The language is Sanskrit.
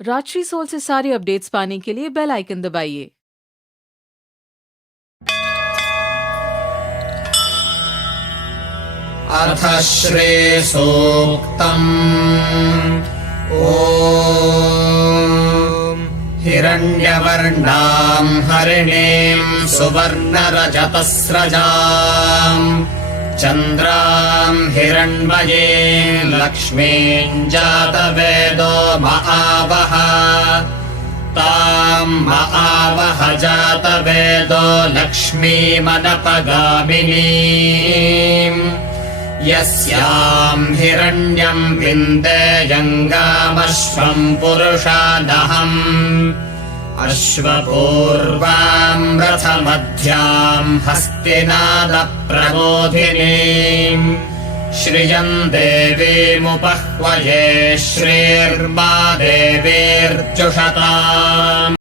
राजश्री सोल से सारे अपडेट्स पाने के लिए बेल आइकन दबाइए। अथ श्री सूक्तम्। ॐ हिरण्यवर्णाम् हरिणीम् सुवर्णरजतस्रजाम् चन्द्राम् हिरण्मयीम् लक्ष्मीम् जातवेदो महावः ताम् महावः जातवेदो लक्ष्मीमनपगामिनीम् यस्याम् हिरण्यम् विन्देयङ्गामश्वम् पुरुषादहम् अश्वपूर्वाम् रथमध्याम् हस्तिनादप्रबोधिनीम् श्रियम् देवीमुपह्वये श्रीर्मा देवीर्जुषताम्।